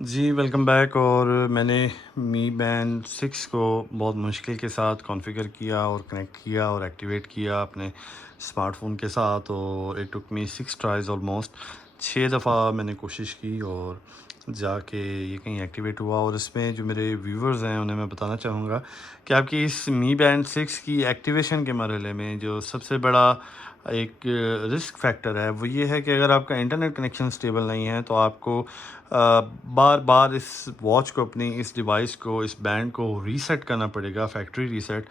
जी, welcome back. और मैंने मी band 6 को बहुत मुश्किल के साथ कॉन्फ़िगर किया और कनेक्ट किया और एक्टिवेट किया अपने स्मार्टफ़ोन के साथ, और it took me 6 tries almost. 6 दफ़ा मैंने कोशिश की और जाके ये कहीं एक्टिवेट हुआ। और इसमें जो मेरे व्यूअर्स हैं उन्हें मैं बताना चाहूँगा कि आपकी इस मी बैंड 6 की एक्टिवेशन के मरहले में जो सबसे बड़ा एक रिस्क फैक्टर है वो ये है कि अगर आपका इंटरनेट कनेक्शन स्टेबल नहीं है तो आपको बार बार इस वॉच को, अपनी इस डिवाइस को, इस बैंड को रीसेट करना पड़ेगा, फैक्ट्री रीसेट।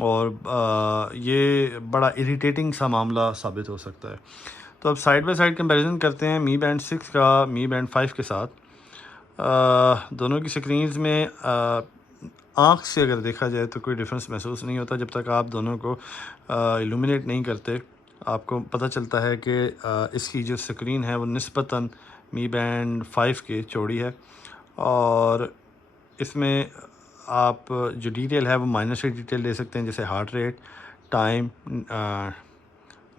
और ये बड़ा इरिटेटिंग सा मामला साबित हो सकता है। तो अब साइड बाय साइड कंपैरिजन करते हैं मी बैंड 6 का मी बैंड 5 के साथ। दोनों की स्क्रीन्स में आँख से अगर देखा जाए तो कोई डिफरेंस महसूस नहीं होता जब तक आप दोनों को इल्यूमिनेट नहीं करते। आपको पता चलता है कि इसकी जो स्क्रीन है वो निस्बतन मी बैंड 5 के चौड़ी है। और इसमें आप जो डिटेल है वो माइनर से डिटेल ले सकते हैं, जैसे heart rate, time,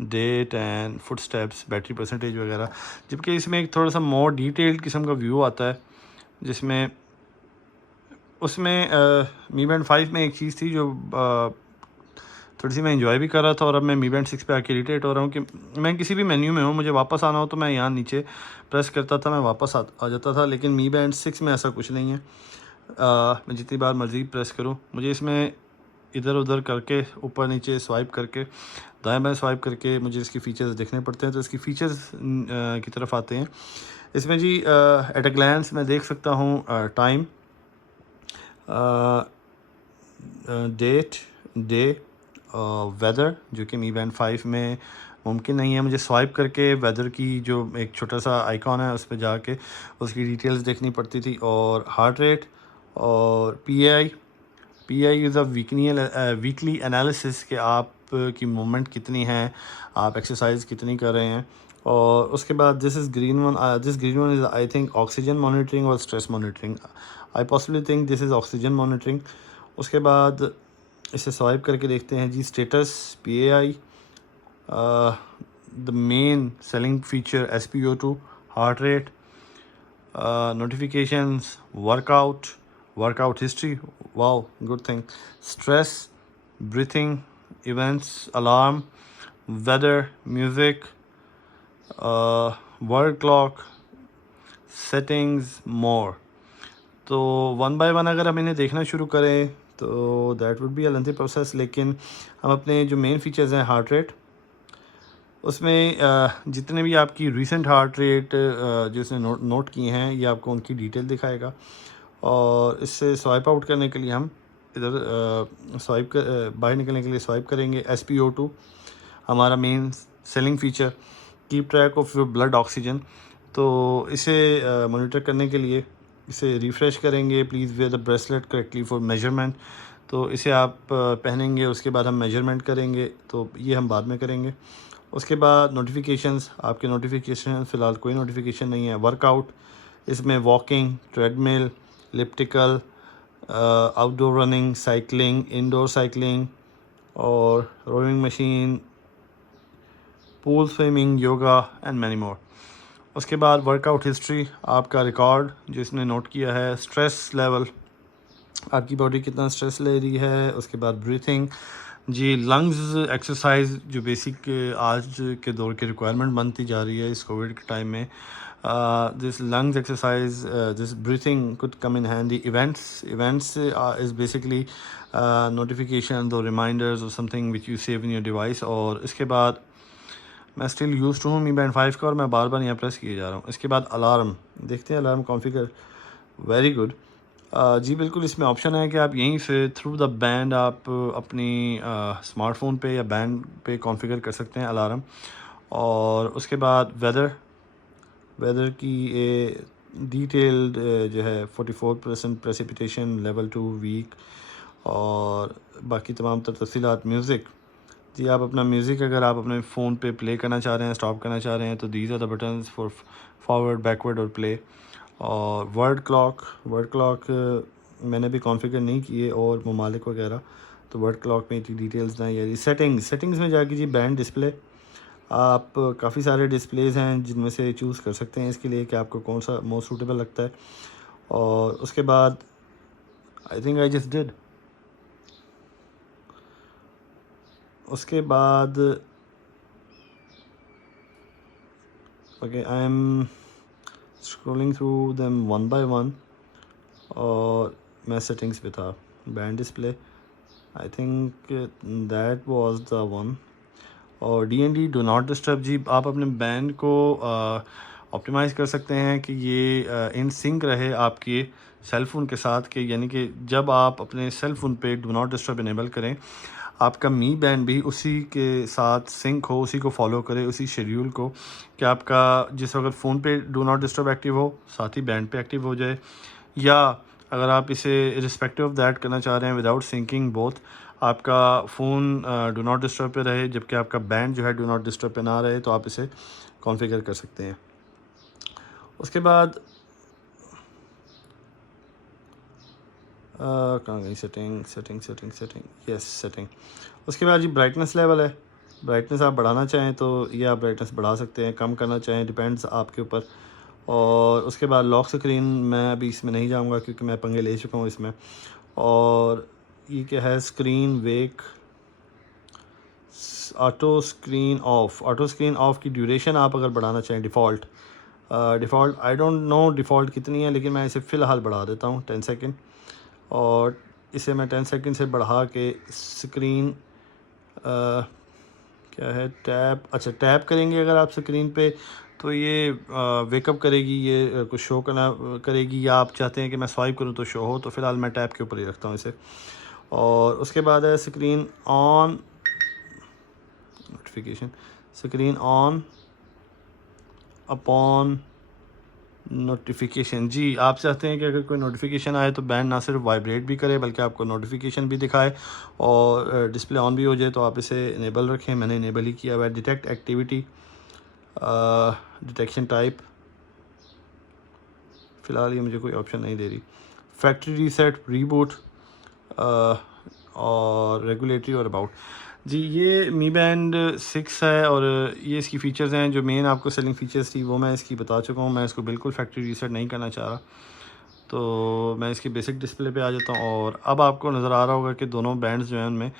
date and footsteps, battery percentage वगैरह। जबकि इसमें एक थोड़ा सा मोर डिटेल्ड किस्म का व्यू आता है, जिसमें उसमें मी बैंड 5 में एक चीज़ थी जो थोड़ी सी मैं एंजॉय भी कर रहा था। और अब मैं मी बैंड 6 पे आके इरिटेट हो रहा हूँ कि मैं किसी भी मेन्यू में हूँ, मुझे वापस आना हो तो मैं यहाँ नीचे प्रेस करता था, मैं वापस आ जाता था। लेकिन मी बैंड 6 में ऐसा कुछ नहीं है। मैं जितनी बार मर्ज़ी प्रेस करूँ, मुझे इसमें इधर उधर करके, ऊपर नीचे स्वाइप करके, दाएं बाएं स्वाइप करके मुझे इसकी फ़ीचर्स देखने पड़ते हैं। तो इसकी फ़ीचर्स की तरफ आते हैं। इसमें जी एट अ ग्लैंस मैं देख सकता हूँ टाइम, डेट, डे, वेदर, जो कि मी बैंड 5 में मुमकिन नहीं है। मुझे स्वाइप करके वेदर की जो एक छोटा सा आइकॉन है उस पर जाके उसकी डिटेल्स देखनी पड़ती थी। और हार्ट रेट और pi is a weekly analysis कि आप की मूवमेंट कितनी है, आप एक्सरसाइज कितनी कर रहे हैं। और उसके बाद this green one is I think oxygen monitoring और stress monitoring. I possibly think this is oxygen monitoring. उसके बाद इसे स्वाइप करके देखते हैं जी, status, PAI, the main selling feature SpO2, heart rate, notifications, workout history, wow, good thing, stress, breathing, events, alarm, weather, music, word clock, settings, more. तो one by one अगर हम इन्हें देखना शुरू करें तो that would be a lengthy process. लेकिन हम अपने जो मेन फीचर्स हैं, हार्ट रेट, उसमें जितने भी आपकी रीसेंट हार्ट रेट जो इसने नोट किए हैं, ये आपको उनकी डिटेल दिखाएगा। और इससे स्वाइप आउट करने के लिए हम इधर बाहर निकलने के लिए स्वाइप करेंगे। SpO2 हमारा main selling feature, keep track of your blood oxygen. तो इसे मॉनिटर करने के लिए इसे रिफ़्रेश करेंगे। Please where the bracelet correctly for measurement. तो इसे आप पहनेंगे, उसके बाद हम मेजरमेंट करेंगे, तो ये हम बाद में करेंगे। उसके बाद नोटिफिकेशंस, आपके नोटिफिकेशन फ़िलहाल कोई नोटिफिकेशन नहीं है। वर्कआउट, इसमें walking, treadmill, elliptical, outdoor running, cycling, indoor cycling और rowing machine, pool swimming, yoga and many more. उसके बाद वर्कआउट हिस्ट्री, आपका रिकॉर्ड जो इसने नोट किया है। स्ट्रेस लेवल, आपकी बॉडी कितना स्ट्रेस ले रही है। उसके बाद ब्रीथिंग जी, लंग्स एक्सरसाइज जो बेसिक आज के दौर की रिक्वायरमेंट बनती जा रही है इस कोविड के टाइम में। This lungs exercise, this breathing could come in handy. Events is basically notification और रिमाइंडर्स और something which you save in your device. और इसके बाद मैं स्टिल यूज टू हूँ मी बैंड 5 का, और मैं बार बार यहाँ प्रेस किए जा रहा हूँ। इसके बाद अलार्म देखते हैं, अलार्म कॉन्फ़िगर, वेरी गुड। जी बिल्कुल, इसमें ऑप्शन है कि आप यहीं से थ्रू द बैंड आप अपनी स्मार्टफोन पे या बैंड पे कॉन्फ़िगर कर सकते हैं अलार्म। और उसके बाद वेदर की ये डिटेल्ड जो है 44% प्रेसिपिटेशन, लेवल 2 वीक, और बाकी तमाम तर तफसीलात। म्यूज़िक जी, आप अपना म्यूज़िक अगर आप अपने फ़ोन पे प्ले करना चाह रहे हैं, स्टॉप करना चाह रहे हैं, तो these are the buttons for forward, backward और प्ले। और वर्ड क्लॉक मैंने भी कॉन्फ़िगर नहीं किए और ममालिक वगैरह, तो वर्ड क्लॉक में इतनी डिटेल्स ना। यारी सेटिंग्स में जाके जी, बैंड डिस्प्ले, आप काफ़ी सारे डिस्प्लेज़ हैं जिनमें से चूज़ कर सकते हैं इसके लिए कि आपको कौन सा मोस्ट सूटेबल लगता है। और उसके बाद I think I just did, उसके बाद okay I am scrolling through them one by one. और मैं सेटिंग्स पे था, band display, I think that was the one. और DND डू नॉट डिस्टर्ब, जी आप अपने बैंड को ऑप्टिमाइज़ कर सकते हैं कि ये इन सिंक रहे आपके सेल फ़ोन के साथ, कि यानी कि जब आप अपने सेल फ़ोन पे डू नॉट डिस्टर्ब इनेबल करें, आपका मी बैंड भी उसी के साथ सिंक हो, उसी को फॉलो करे, उसी शेड्यूल को, कि आपका जिस वक्त फ़ोन पे डू नॉट डिस्टर्ब एक्टिव हो साथ ही बैंड पे एक्टिव हो जाए। या अगर आप इसे रिस्पेक्टिव ऑफ दैट करना चाह रहे हैं विदाउट सिंकिंग बोथ, आपका फ़ोन डू नॉट डिस्टर्ब पे रहे जबकि आपका बैंड जो है डू नॉट डिस्टर्ब पे ना रहे, तो आप इसे कॉन्फ़िगर कर सकते हैं। उसके बाद कहाँ गई सेटिंग, यस सेटिंग। उसके बाद जी ब्राइटनेस लेवल है, ब्राइटनेस आप बढ़ाना चाहें तो ये आप ब्राइटनेस बढ़ा सकते हैं, कम करना चाहें डिपेंड्स आपके ऊपर। और उसके बाद लॉक स्क्रीन मैं अभी इसमें नहीं जाऊंगा क्योंकि मैं पंगे ले चुका हूँ इसमें। और ये क्या है, screen wake, auto screen of की ड्यूरेशन आप अगर बढ़ाना चाहें default I don't know default कितनी है, लेकिन मैं इसे फ़िलहाल बढ़ा देता हूँ 10 सेकेंड। और इसे मैं 10 सेकेंड से बढ़ा के स्क्रीन क्या है टैप, अच्छा टैप करेंगे अगर आप स्क्रीन पे तो ये वेकअप करेगी, ये कुछ शो करना करेगी, या आप चाहते हैं कि मैं स्वाइप करूं तो शो हो, तो फ़िलहाल मैं टैप के ऊपर ही रखता हूं इसे। और उसके बाद है screen on notification, screen on upon notification. जी आप चाहते हैं कि अगर कोई नोटिफिकेशन आए तो बैंड ना सिर्फ वाइब्रेट भी करे बल्कि आपको नोटिफिकेशन भी दिखाए और डिस्प्ले ऑन भी हो जाए, तो आप इसे इनेबल रखें। मैंने इनेबल ही किया हुआ है। डिटेक्ट एक्टिविटी, डिटेक्शन टाइप, फ़िलहाल ये मुझे कोई ऑप्शन नहीं दे रही। फैक्ट्री रीसेट, रीबूट और रेगुलेटरी और अबाउट। जी ये मी बैंड 6 है और ये इसकी फ़ीचर्स हैं, जो मेन आपको सेलिंग फ़ीचर्स थी वो मैं इसकी बता चुका हूँ। मैं इसको बिल्कुल फैक्ट्री रीसेट नहीं करना चाह रहा, तो मैं इसकी बेसिक डिस्प्ले पे आ जाता हूँ। और अब आपको नज़र आ रहा होगा कि दोनों बैंड्स जो हैं उनमें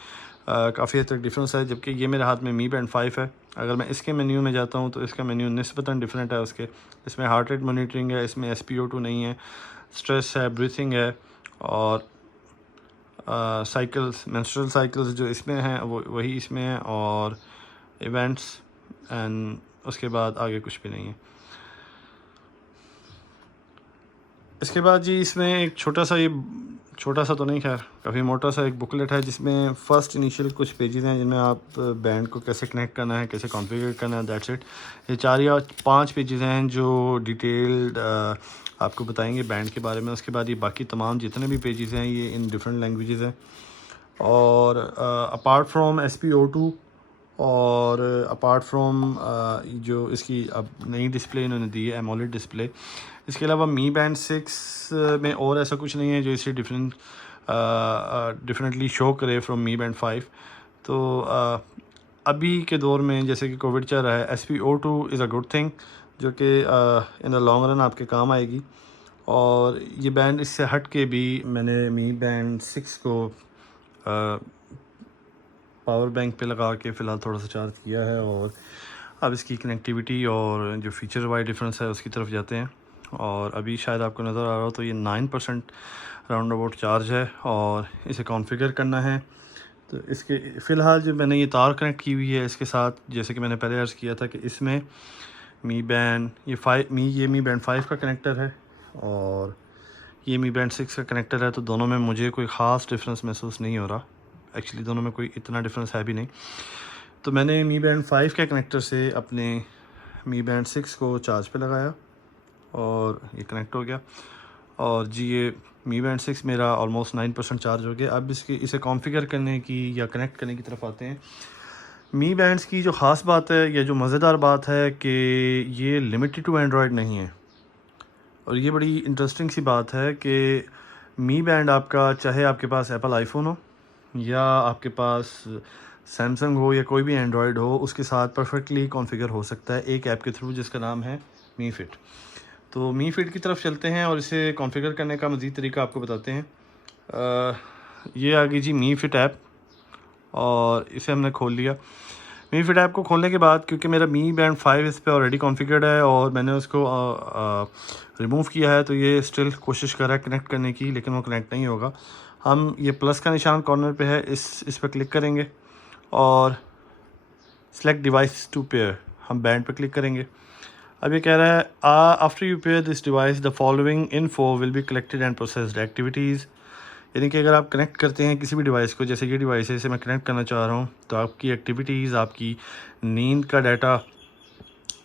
काफ़ी हद तक डिफरेंस है, जबकि ये मेरे हाथ में मी बैंड 5 है। अगर मैं इसके मेन्यू में जाता हूँ तो इसका मेन्यू निस्बतन डिफरेंट है उसके। इसमें हार्ट रेट मॉनिटरिंग है, इसमें SpO2 नहीं है, स्ट्रेस है, ब्रीथिंग है, और साइकिल्स, मेंस्ट्रुअल साइकिल्स जो इसमें हैं वो वही इसमें है, और इवेंट्स एंड उसके बाद आगे कुछ भी नहीं है। इसके बाद जी इसमें एक छोटा सा, ये छोटा सा तो नहीं खैर काफ़ी मोटा सा एक बुकलेट है जिसमें फ़र्स्ट इनिशियल कुछ पेजेस हैं जिनमें आप बैंड को कैसे कनेक्ट करना है, कैसे कॉन्फ़िगर करना है, दैट्स इट। ये 4 या 5 पेजेस हैं जो डिटेल्ड आपको बताएंगे बैंड के बारे में। उसके बाद ये बाकी तमाम जितने भी पेजेस हैं ये इन डिफरेंट लैंग्वेजेस हैं। और अपार्ट फ्रॉम SpO2 और अपार्ट फ्रॉम जो इसकी अब नई डिस्प्ले इन्होंने दी है एमोलेड डिस्प्ले, इसके अलावा मी बैंड 6 में और ऐसा कुछ नहीं है जो इसे डिफरेंटली शो करे फ्रॉम मी बैंड 5। तो अभी के दौर में जैसे कि कोविड चल रहा है, SpO2 is a good thing जो कि इन द लॉन्ग रन आपके काम आएगी। और ये बैंड इससे हट के भी मैंने मी बैंड 6 को पावर बैंक पे लगा के फ़िलहाल थोड़ा सा चार्ज किया है, और अब इसकी कनेक्टिविटी और जो फीचर वाइज डिफरेंस है उसकी तरफ जाते हैं। और अभी शायद आपको नज़र आ रहा हो तो ये 9% राउंड अबाउट चार्ज है और इसे कॉन्फ़िगर करना है। तो इसके फ़िलहाल जो मैंने ये तार कनेक्ट की हुई है इसके साथ, जैसे कि मैंने पहले अर्ज़ किया था कि इसमें मी बैंड ये मी बैंड 5 का कनेक्टर है और ये मी बैंड 6 का कनेक्टर है। तो दोनों में मुझे कोई ख़ास डिफरेंस महसूस नहीं हो रहा, एक्चुअली दोनों में कोई इतना डिफरेंस है भी नहीं। तो मैंने मी बैंड 5 के कनेक्टर से अपने मी बैंड 6 को चार्ज पे लगाया और ये कनेक्ट हो गया। और जी ये मी बैंड 6 मेरा ऑलमोस्ट 9% चार्ज हो गया। अब इसे कॉन्फ़िगर करने की या कनेक्ट करने की तरफ आते हैं। मी बैंड्स की जो ख़ास बात है या जो मज़ेदार बात है कि ये लिमिटेड टू एंड्रॉयड नहीं है। और ये बड़ी इंटरेस्टिंग सी बात है कि मी बैंड आपका, चाहे आपके पास एप्पल आईफोन हो या आपके पास सैमसंग हो या कोई भी एंड्रॉयड हो, उसके साथ परफेक्टली कॉन्फ़िगर हो सकता है एक ऐप के थ्रू जिसका नाम है मी फिट। तो मी फिट की तरफ चलते हैं और इसे कॉन्फ़िगर करने का मज़ीद तरीका आपको बताते हैं। ये आ गई जी मी फिट ऐप और इसे हमने खोल लिया। मी फिट ऐप को खोलने के बाद क्योंकि मेरा मी बैंड 5 इस पे ऑलरेडी कॉन्फ़िगर्ड है और मैंने उसको रिमूव किया है, तो ये स्टिल कोशिश कर रहा है कनेक्ट करने की, लेकिन वो कनेक्ट नहीं होगा। हम ये प्लस का निशान कॉर्नर पे है, इस पर क्लिक करेंगे और सेलेक्ट डिवाइस टू पेयर, हम बैंड पे क्लिक करेंगे। अब ये कह रहा है after you pair this device the following info will be collected and processed activities. यानी कि अगर आप कनेक्ट करते हैं किसी भी डिवाइस को, जैसे ये डिवाइस है, इसे मैं कनेक्ट करना चाह रहा हूँ, तो आपकी एक्टिविटीज़, आपकी नींद का डाटा,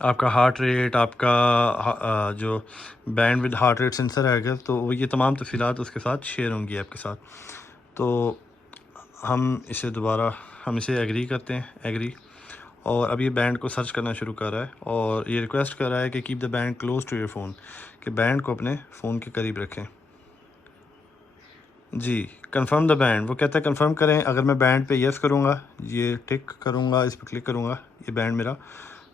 आपका हार्ट रेट, आपका जो band with heart rate sensor है, तो वो ये तमाम तफसीलात उसके साथ शेयर होंगी आपके साथ। तो हम इसे एग्री करते हैं, एग्री। और अब ये बैंड को सर्च करना शुरू कर रहा है और ये रिक्वेस्ट कर रहा है कि keep the band close to your phone, कि बैंड को अपने फ़ोन के करीब रखें। जी, कंफर्म द बैंड, वो कहता है कंफर्म करें। अगर मैं बैंड पे यस करूँगा, ये टिक करूँगा, इस पर क्लिक करूँगा, ये बैंड मेरा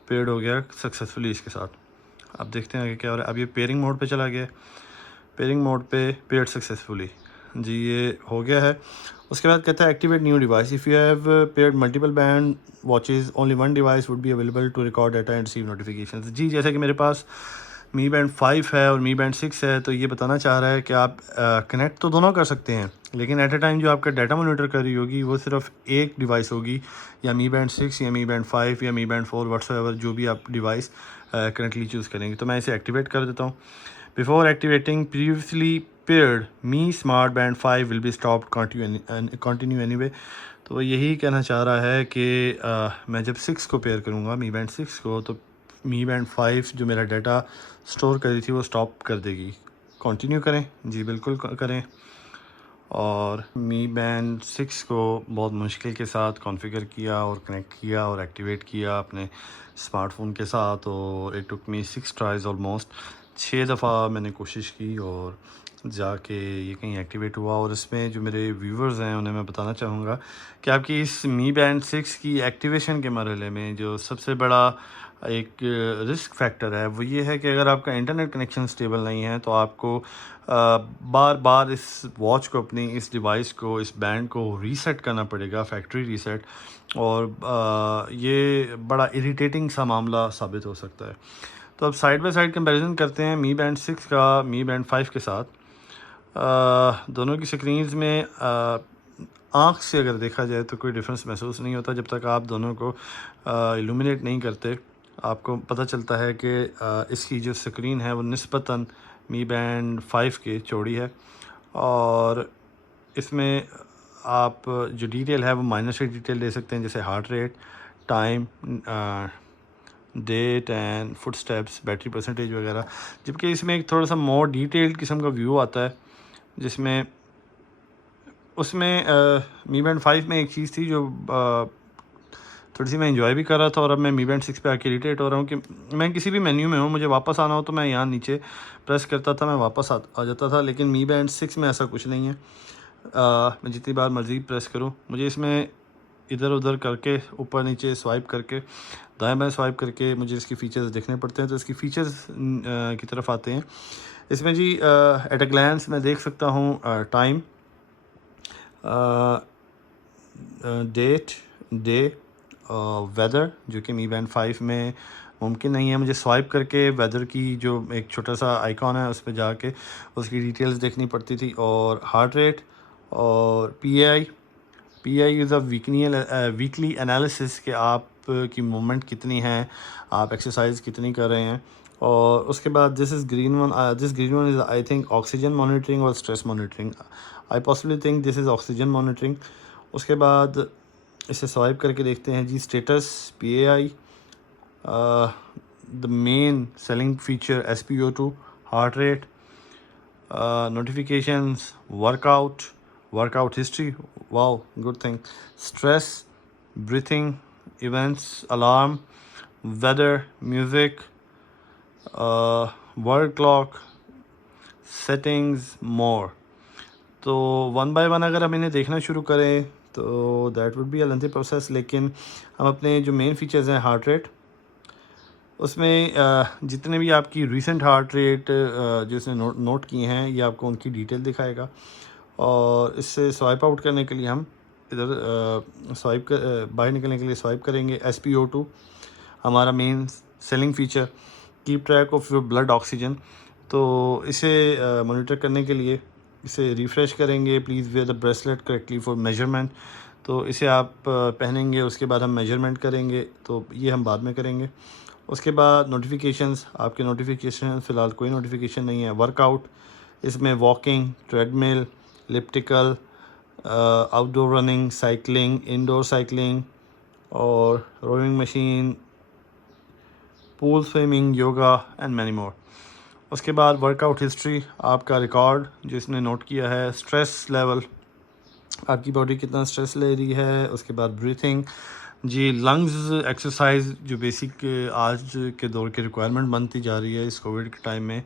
पेयर्ड हो गया सक्सेसफुली इसके साथ। अब देखते हैं आगे क्या हो रहा है। अब ये पेयरिंग मोड पे चला गया है, पेयरिंग मोड पे पेयर्ड सक्सेसफुली, जी ये हो गया है। उसके बाद कहता है activate new device, if you have paired multiple band watches only one device would be available to record data and receive notifications. जी, जैसे कि मेरे पास मी बैंड 5 है और मी बैंड 6 है, तो ये बताना चाह रहा है कि आप कनेक्ट तो दोनों कर सकते हैं, लेकिन एट ए टाइम जो आपका डाटा मॉनिटर कर रही होगी वो सिर्फ एक डिवाइस होगी, या मी बैंड 6 या मी बैंड 5 या मी बैंड 4 व्हाट्सएवर, जो भी आप डिवाइस करंटली चूज़ करेंगे। तो मैं इसे एक्टिवेट कर देता हूँ। Before activating previously paired me smart band 5 will be stopped continue anyway. तो वो यही कहना चाह रहा है कि मैं जब 6 को पेयर करूँगा, मी बैंड 6 को, तो मी बैंड 5 जो मेरा डाटा स्टोर कर रही थी वो स्टॉप कर देगी। कंटिन्यू करें, जी बिल्कुल करें। और मी बैंड 6 को बहुत मुश्किल के साथ कॉन्फ़िगर किया और कनेक्ट किया और एक्टिवेट किया अपने स्मार्टफोन के साथ, और it took me 6 tries almost. 6 दफ़ा मैंने कोशिश की और जाके ये कहीं एक्टिवेट हुआ। और इसमें जो मेरे व्यूवर्स हैं उन्हें मैं बताना चाहूँगा कि आपकी इस मी बैंड 6 की एक्टिवेशन के मरहले में जो सबसे बड़ा एक रिस्क फैक्टर है वो ये है कि अगर आपका इंटरनेट कनेक्शन स्टेबल नहीं है, तो आपको बार बार इस वॉच को, अपनी इस डिवाइस को, इस बैंड को रीसेट करना पड़ेगा, फैक्ट्री रीसेट। और ये बड़ा इरिटेटिंग सा मामला साबित हो सकता है। तो अब साइड बाय साइड कंपैरिजन करते हैं मी बैंड 6 का मी बैंड 5 के साथ। दोनों की स्क्रीन्स में आँख से अगर देखा जाए तो कोई डिफरेंस महसूस नहीं होता जब तक आप दोनों को इल्यूमिनेट नहीं करते। आपको पता चलता है कि इसकी जो स्क्रीन है वो निस्बतन मी बैंड 5 के चौड़ी है, और इसमें आप जो डिटेल है वो माइनर से डिटेल ले सकते हैं, जैसे heart rate, time, date and footsteps, battery percentage वगैरह। जबकि इसमें एक थोड़ा सा मोर डिटेल्ड किस्म का व्यू आता है, जिसमें उसमें मी बैंड 5 में एक चीज़ थी जो थोड़ी सी मैं एंजॉय भी कर रहा था, और अब मैं मी बैंड 6 पे आके इरिटेट हो रहा हूँ कि मैं किसी भी मेन्यू में हूँ, मुझे वापस आना हो तो मैं यहाँ नीचे प्रेस करता था, मैं वापस आ जाता था। लेकिन मी बैंड 6 में ऐसा कुछ नहीं है। मैं जितनी बार मर्ज़ी प्रेस करूँ, मुझे इसमें इधर उधर करके, ऊपर नीचे स्वाइप करके, दाएं बाएं स्वाइप करके मुझे इसकी फ़ीचर्स देखने पड़ते हैं। तो इसकी फ़ीचर्स की तरफ आते हैं। इसमें जी एट अ ग्लैंस मैं देख सकता हूँ टाइम, डेट, डे, वेदर, जो कि मी बैंड 5 में मुमकिन नहीं है। मुझे स्वाइप करके वेदर की जो एक छोटा सा आइकॉन है उस पर जाके उसकी डिटेल्स देखनी पड़ती थी। और हार्ट रेट और pi is a weekly analysis कि आप की मूवमेंट कितनी है, आप एक्सरसाइज कितनी कर रहे हैं। और उसके बाद this green one is I think oxygen monitoring और stress monitoring. I possibly think this is oxygen monitoring. उसके बाद इसे स्वाइप करके देखते हैं जी, status, PAI, the main selling feature SpO2, heart rate, notifications, workout history, wow, good thing, stress, breathing, events, alarm, weather, music, word clock, settings, more। तो one by one अगर हम इन्हें देखना शुरू करें तो that would be a lengthy process, लेकिन हम अपने जो मेन फीचर्स हैं, हार्ट रेट, उसमें जितने भी आपकी रीसेंट हार्ट रेट जो इसने नोट किए हैं ये आपको उनकी डिटेल दिखाएगा। और इससे स्वाइप आउट करने के लिए हम इधर बाहर निकलने के लिए स्वाइप करेंगे। SpO2 हमारा main selling feature, keep track of your blood oxygen. तो इसे मॉनिटर करने के लिए इसे रिफ़्रेश करेंगे। Please where the bracelet correctly for measurement. तो इसे आप पहनेंगे, उसके बाद हम मेजरमेंट करेंगे, तो ये हम बाद में करेंगे। उसके बाद नोटिफिकेशंस, आपके नोटिफिकेशन फ़िलहाल कोई नोटिफिकेशन नहीं है। वर्कआउट, इसमें walking, treadmill, elliptical, outdoor running, cycling, indoor cycling और rowing machine, pool swimming, yoga and many more. उसके बाद वर्कआउट हिस्ट्री, आपका रिकॉर्ड जो इसने नोट किया है, स्ट्रेस लेवल, आपकी बॉडी कितना स्ट्रेस ले रही है। उसके बाद ब्रीथिंग, जी लंग्स एक्सरसाइज जो बेसिक आज के दौर की रिक्वायरमेंट बनती जा रही है इस कोविड के टाइम में।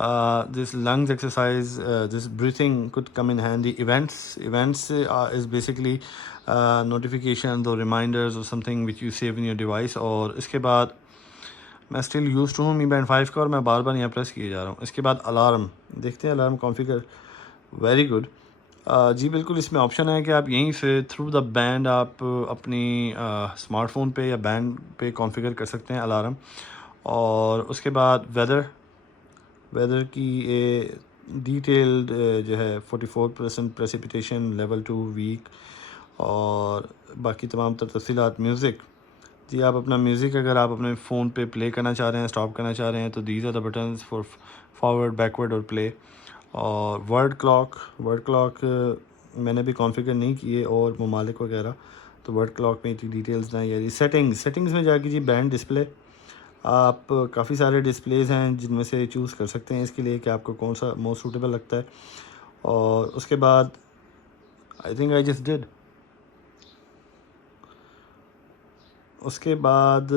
This lungs exercise, this breathing could come in handy. Events is basically notification और रिमाइंडर्स और something which you save in your device. और इसके बाद मैं स्टिल यूज टू हूँ Mi Band 5 का और मैं बार बार यहाँ प्रेस किए जा रहा हूँ। इसके बाद अलार्म, देखते हैं अलार्म कॉन्फ़िगर, वेरी गुड। जी बिल्कुल, इसमें ऑप्शन है कि आप यहीं से थ्रू द बैंड आप अपनी स्मार्टफोन पे या बैंड पे कॉन्फ़िगर कर सकते हैं अलार्म। और उसके बाद वेदर की ये डिटेल्ड जो है 44% प्रेसिपिटेशन, लेवल 2 वीक और बाकी तमाम तर तफसीलात। म्यूज़िक, जी आप अपना म्यूज़िक अगर आप अपने फ़ोन पे प्ले करना चाह रहे हैं, स्टॉप करना चाह रहे हैं, तो these are the buttons for forward, backward और प्ले। और वर्ड क्लॉक मैंने भी कॉन्फ़िगर नहीं किए और ममालिक वगैरह, तो वर्ड क्लॉक में इतनी डिटेल्स ना। यारी सेटिंग्स में जाके जी बैंड डिस्प्ले, आप काफ़ी सारे डिस्प्लेज़ हैं जिनमें से चूज़ कर सकते हैं इसके लिए कि आपको कौन सा मोस्ट सूटेबल लगता है। और उसके बाद I think I just did, उसके बाद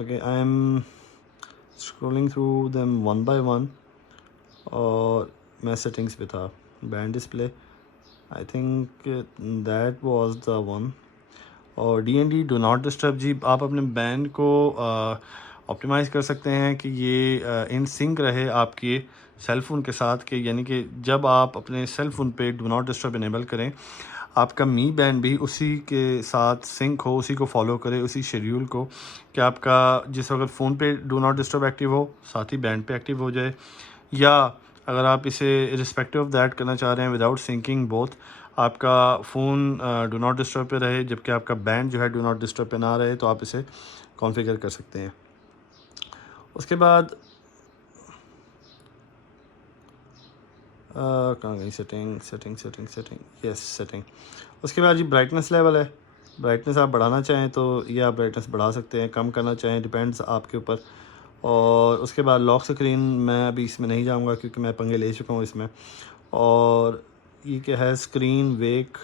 okay I am scrolling through them one by one. और मैं सेटिंग्स पे था, band display, I think that was the one. और DND डू नॉट डिस्टर्ब, जी आप अपने बैंड को ऑप्टिमाइज़ कर सकते हैं कि ये इन सिंक रहे आपके सेल फ़ोन के साथ, कि यानी कि जब आप अपने सेल फ़ोन पे डू नॉट डिस्टर्ब इनेबल करें, आपका Mi Band भी उसी के साथ सिंक हो, उसी को फॉलो करे, उसी शेड्यूल को, कि आपका जिस वक्त फ़ोन पे डू नॉट डिस्टर्ब एक्टिव हो साथ ही बैंड पे एक्टिव हो जाए। या अगर आप इसे रिस्पेक्टिव ऑफ दैट करना चाह रहे हैं विदाउट सिंकिंग बोथ, आपका फ़ोन डू नॉट डिस्टर्ब पे रहे जबकि आपका बैंड जो है डू नॉट डिस्टर्ब पे ना रहे, तो आप इसे कॉन्फ़िगर कर सकते हैं। उसके बाद कहाँ गई सेटिंग, यस सेटिंग। उसके बाद जी ब्राइटनेस लेवल है, ब्राइटनेस आप बढ़ाना चाहें तो ये आप ब्राइटनेस बढ़ा सकते हैं, कम करना चाहें डिपेंड्स आपके ऊपर। और उसके बाद लॉक स्क्रीन, मैं अभी इसमें नहीं जाऊंगा क्योंकि मैं पंगे ले चुका हूँ इसमें। और ये क्या है, screen wake,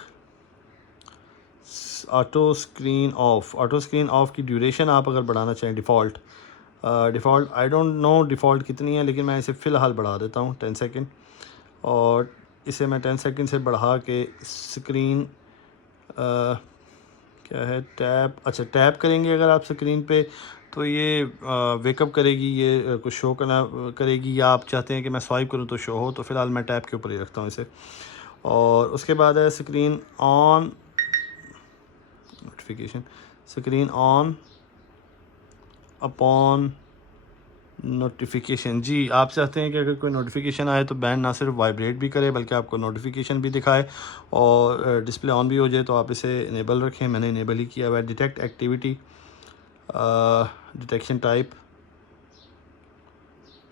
auto screen of की ड्यूरेशन आप अगर बढ़ाना चाहें, default I don't know default कितनी है, लेकिन मैं इसे फ़िलहाल बढ़ा देता हूँ 10 सेकेंड। और इसे मैं 10 सेकेंड से बढ़ा के स्क्रीन क्या है, टैप करेंगे अगर आप स्क्रीन पे, तो ये वेकअप करेगी, ये कुछ शो करना करेगी। या आप चाहते हैं कि मैं स्वाइप करूं तो शो हो, तो फ़िलहाल मैं टैप के ऊपर ही रखता हूं इसे। और उसके बाद है screen on notification, screen on upon notification. जी आप चाहते हैं कि अगर कोई नोटिफिकेशन आए तो बैंड ना सिर्फ वाइब्रेट भी करे बल्कि आपको नोटिफिकेशन भी दिखाए और डिस्प्ले ऑन भी हो जाए, तो आप इसे इनेबल रखें। मैंने इनेबल ही किया हुआ है। डिटेक्ट एक्टिविटी, डिटेक्शन टाइप,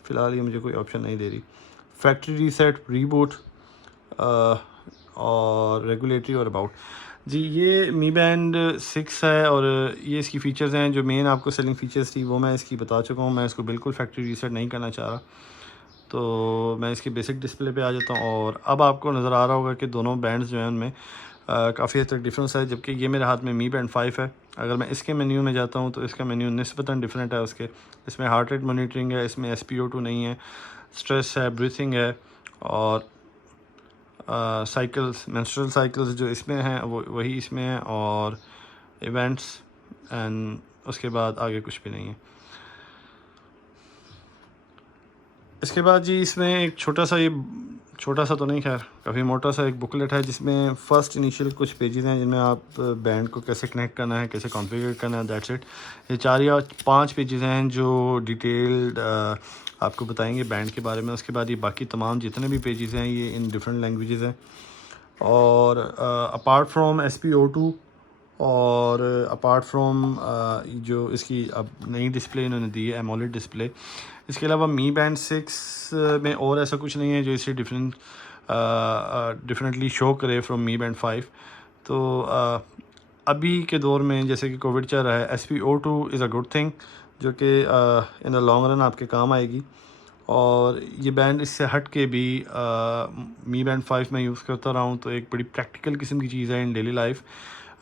फ़िलहाल ये मुझे कोई ऑप्शन नहीं दे रही। फैक्ट्री रीसेट, रीबूट और रेगुलेटरी और अबाउट। जी ये Mi Band 6 है और ये इसकी फ़ीचर्स हैं। जो मेन आपको सेलिंग फ़ीचर्स थी वो मैं इसकी बता चुका हूँ। मैं इसको बिल्कुल फैक्ट्री रीसेट नहीं करना चाह रहा, तो मैं इसकी बेसिक डिस्प्ले पे आ जाता हूँ। और अब आपको नज़र आ रहा होगा कि दोनों बैंड्स जो हैं उनमें काफ़ी हद तक डिफरेंस है, जबकि ये मेरे हाथ में Mi Band 5 है। अगर मैं इसके मेन्यू में जाता हूँ तो इसका मेन्यू निस्बतन डिफरेंट है उसके। इसमें हार्ट रेट मॉनिटरिंग है, इसमें SpO2 नहीं है, स्ट्रेस है, ब्रीथिंग है और साइकिल्स, मेंस्ट्रुअल साइकिल्स जो इसमें हैं वो वही इसमें है। और इवेंट्स, एंड उसके बाद आगे कुछ भी नहीं है। इसके बाद जी इसमें एक छोटा सा तो नहीं, खैर काफ़ी मोटा सा एक बुकलेट है जिसमें फ़र्स्ट इनिशियल कुछ पेजेस हैं जिनमें आप बैंड को कैसे कनेक्ट करना है, कैसे कॉन्फ़िगर करना है, दैट्स इट। ये 4 या 5 पेजेस हैं जो डिटेल्ड आपको बताएंगे बैंड के बारे में। उसके बाद ये बाकी तमाम जितने भी पेजेस हैं ये इन डिफरेंट लैंग्वेजेस हैं। और अपार्ट फ्रॉम SpO2 और अपार्ट फ्रॉम जो इसकी अब नई डिस्प्ले इन्होंने दी है एमोलेड डिस्प्ले, इसके अलावा मी बैंड 6 में और ऐसा कुछ नहीं है जो इसे डिफरेंटली शो करे फ्रॉम मी बैंड 5। तो अभी के दौर में जैसे कि कोविड चल रहा है, SpO2 is a good thing जो कि इन द लॉन्ग रन आपके काम आएगी। और ये बैंड इससे हट के भी मी बैंड 5 में यूज़ करता रहा हूँ तो एक बड़ी प्रैक्टिकल किस्म की चीज़ है in daily life.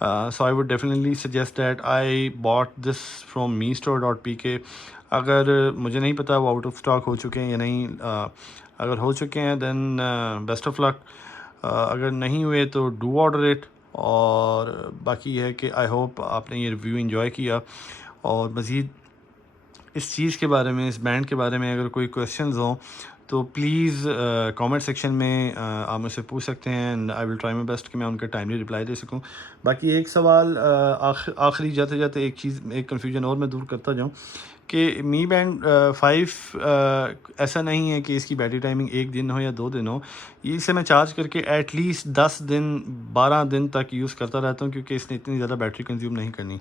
So I would definitely suggest that I bought this from meestore.pk। अगर मुझे नहीं पता वो आउट ऑफ स्टॉक हो चुके हैं या नहीं, अगर हो चुके हैं देन बेस्ट ऑफ लक, अगर नहीं हुए तो डू ऑर्डर इट। और बाकी है कि आई होप आपने ये रिव्यू एंजॉय किया। और मज़ीद इस चीज़ के बारे में, इस बैंड के बारे में अगर कोई क्वेश्चंस हों तो प्लीज़ कमेंट सेक्शन में आप मुझसे पूछ सकते हैं and I will try my best कि मैं उनका टाइमली रिप्लाई दे सकूं। बाकी एक सवाल आखिरी जाते जाते एक कन्फ्यूजन और मैं दूर करता जाऊं कि मी बैंड 5 ऐसा नहीं है कि इसकी बैटरी टाइमिंग 1 दिन हो या 2 दिन हो। इसे मैं चार्ज करके एटलीस्ट 10 दिन 12 दिन तक यूज़ करता रहता हूँ क्योंकि इसने इतनी ज़्यादा बैटरी कंज्यूम नहीं करनी।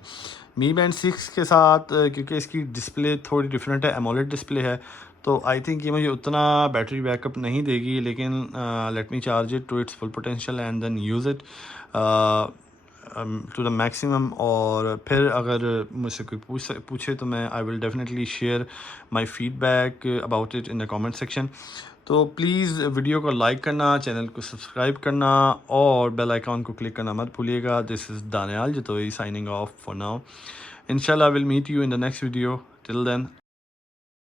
मी बैंड 6 के साथ क्योंकि इसकी डिस्प्ले थोड़ी डिफरेंट है, एमोलेड डिस्प्ले है, तो आई थिंक ये मुझे उतना बैटरी बैकअप नहीं देगी। लेकिन let me charge it to its full potential and then use it to the maximum. और फिर अगर मुझसे कोई पूछे तो मैं I will definitely share my feedback about it in the comment section. तो प्लीज़ वीडियो को लाइक करना, चैनल को सब्सक्राइब करना और बेल आइकॉन को क्लिक करना मत भूलिएगा। This is Daniyal Jatoi signing off for now. इंशाल्लाह will meet you in the next video. Till then